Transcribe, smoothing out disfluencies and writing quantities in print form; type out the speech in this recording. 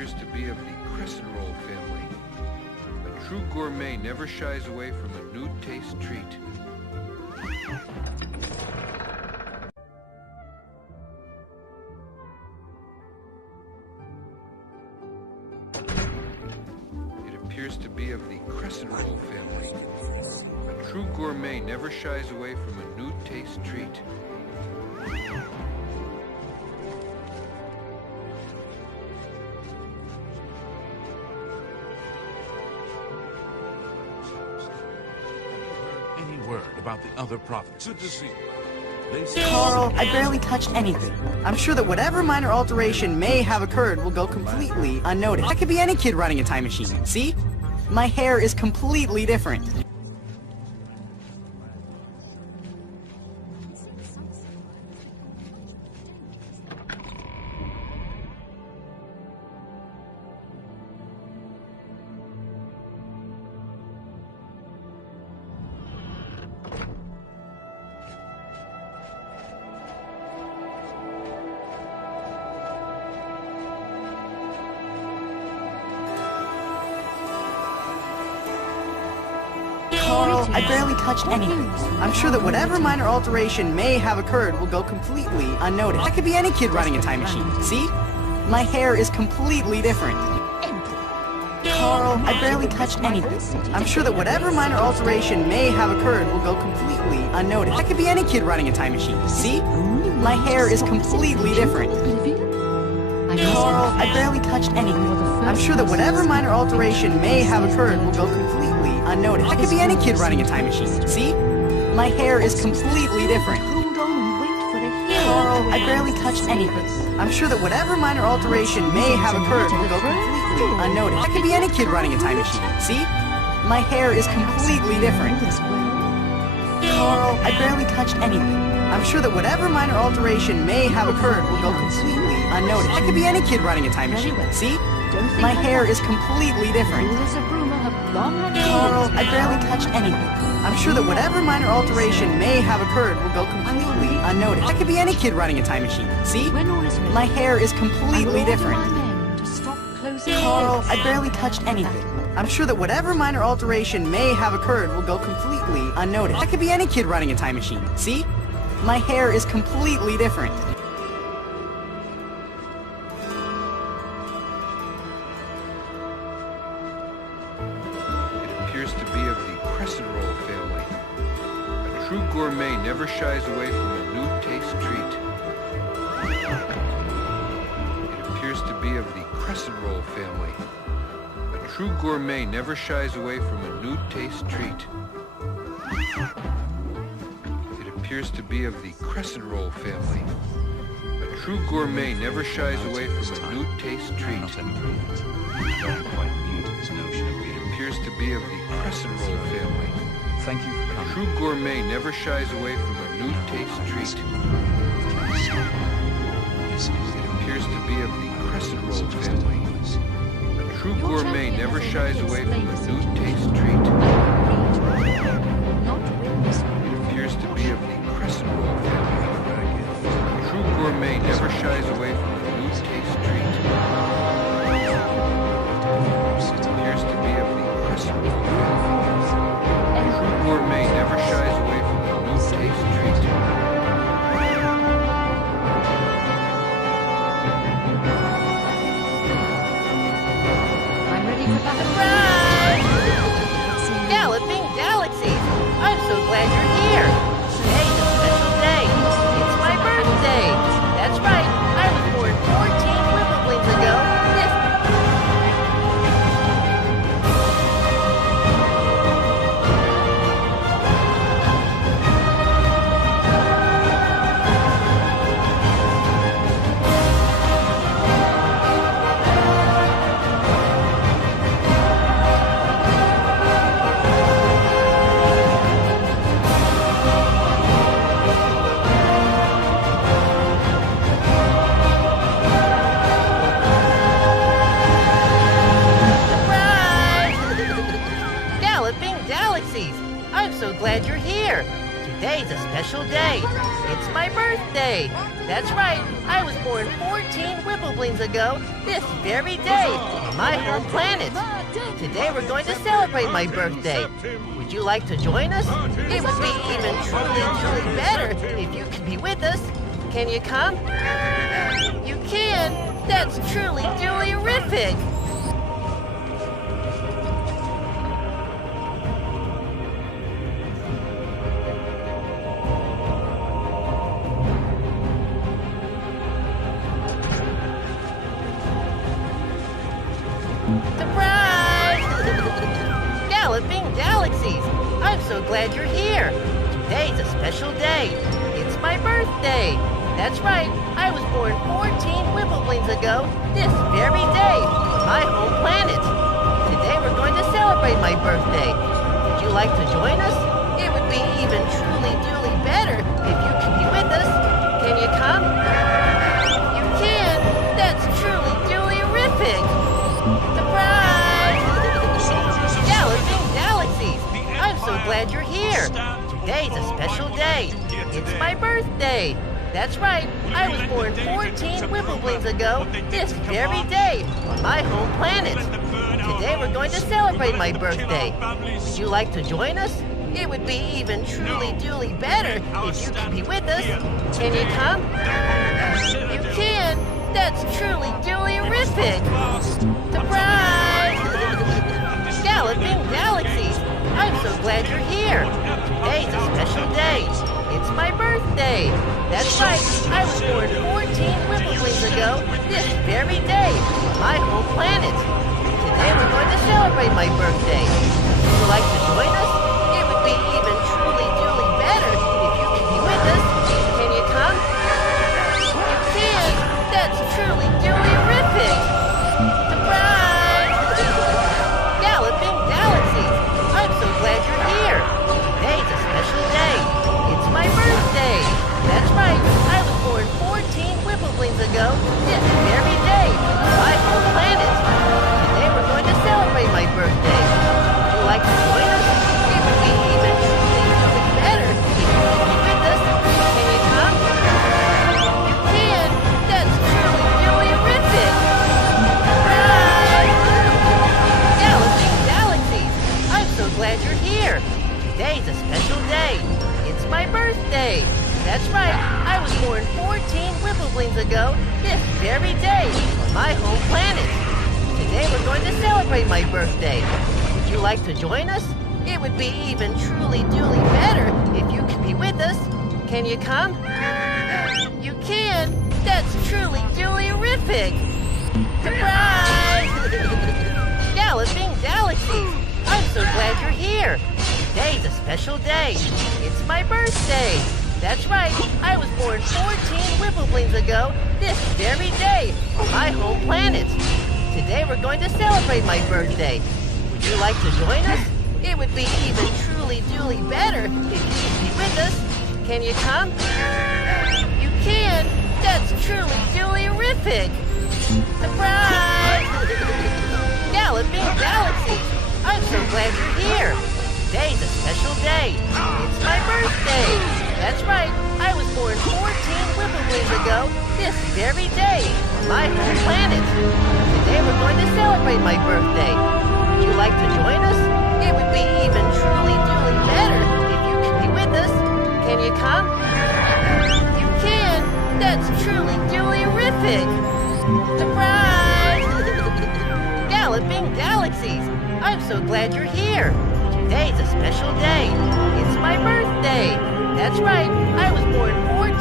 appears to be of the crescent roll family. A true gourmet never shies away from a new taste treat. It appears to be of the crescent roll family. A true gourmet never shies away from a new taste treat. About the other provinces. Good to see you. Carl, I barely touched anything. I'm sure that whatever minor alteration may have occurred will go completely unnoticed. I could be any kid running a time machine. See? My hair is completely different. I barely touched anything. I'm sure that whatever minor alteration may have occurred will go completely unnoticed. I could be any kid running a time machine. See? My hair is completely different. Carl, I barely touched anything. I'm sure that whatever minor alteration may have occurred will go completely unnoticed. I could be any kid running a time machine. See? My hair is completely different. Carl, I barely touched anything. I'm sure that whatever minor alteration may have occurred will go completely unnoticed. I could be any kid running a time machine. See? My hair is completely different. Carl, I barely touched anything. I'm sure that whatever minor alteration may have occurred will go completely unnoticed. I could be any kid running a time machine. See? My hair is completely different. Carl, I barely touched anything. I'm sure that whatever minor alteration may have occurred will go completely unnoticed. I could be any kid running a time machine. See? My hair is completely different. Carl, I barely touched anything. I'm sure that whatever minor alteration may have occurred will go completely unnoticed. I could be any kid running a time machine. See? My hair is completely different. Carl, I barely touched anything. I'm sure that whatever minor alteration may have occurred will go completely unnoticed. I could be any kid running a time machine. See? My hair is completely different. It appears to be of the crescent roll family. A true gourmet never shies away from a new taste treat. It appears to be of the crescent roll family. A true gourmet never shies away from a new taste treat. It appears to be of the crescent roll family. A true gourmet never shies away from a new taste treat. It appears to be of the crescent roll family. Thank you for coming. A true gourmet never shies away from a new taste treat. It appears to be of the crescent roll family. A true gourmet never shies away from a new taste treat. It appears to be of the crescent roll family. A true gourmet never shies away from a new taste treat. It appears to be of the crescent roll family. A true gourmet never shies away from a new taste treat. I'm ready for the surprise! Galloping Galaxies! I'm so glad you're here! Today's a special day! It's my birthday! That's right, I was born 14 Whipplewings ago. Galloping Galaxies! I'm so glad you're here! Today's a special day. It's my birthday. That's right, I was born 14 Whipplebleens ago, this very day, on my home planet. Today we're going to celebrate my birthday. Would you like to join us? It would be even truly better if you could be with us. Can you come? You can? That's truly horrific. Surprise! Galloping Galaxies! I'm so glad you're here. Today's a special day. It's my birthday. That's right, I was born 14 Whipplebleens ago, this very day, on my home planet. Today we're going to celebrate my birthday. Would you like to join us? It would be even truly better if you could be with us. Can you come? You can? That's truly horrific. Surprise! Galloping Galaxies! I'm so glad you're here. Today's a special day. It's my birthday. That's right, I was born 14 Whipplebleens ago, this very day, on my home planet. Today we're going to celebrate my birthday. Would you like to join us? It would be even truly better if you could be with us. Can you come? You can? That's truly horrific. Surprise! Galloping Galaxies! I'm so glad you're here. Today's a special day. It's my birthday. That's right, I was born 14 Whipplebleens ago, this very day, on my home planet. Today we're going to celebrate my birthday. Would you like to join us? It would be even truly better if you could be with us. Can you come? You can? That's truly horrific. Surprise! Galloping Galaxies! I'm so glad you're here. Today's a special day. It's my birthday. That's right, I was born 14 Whipplebleens ago, this very day, on my home planet. Today we're going to celebrate my birthday. Would you like to join us? It would be even truly better if you could be with us. Can you come? You can? That's truly horrific. Surprise! Galloping Galaxies! I'm so glad you're here. Today's a special day. It's my birthday. That's right, I was born 14 Whipplebleens ago, this very day, on my home planet. Today we're going to celebrate my birthday. Would you like to join us? It would be even truly better if you could be with us. Can you come? You can? That's truly horrific. Surprise! Galloping Galaxies! I'm so glad you're here. Today's a special day. It's my birthday. That's right, I was born 14 Whipplebleens ago, this very day, on my home planet. Today we're going to celebrate my birthday. Would you like to join us? It would be even truly better if you could be with us. Can you come? You can? That's truly horrific. Surprise! Galloping Galaxies! I'm so glad you're here. Today's a special day. It's my birthday. That's right, I was born 14 Whipplebleens ago, this very day, on my home planet. Today we're going to celebrate my birthday. Would you like to join us? It would be even truly better if you could be with us. Can you come? You can? That's truly horrific. Surprise! Galloping Galaxies! I'm so glad you're here. Today's a special day. It's my birthday. That's right, I was born 14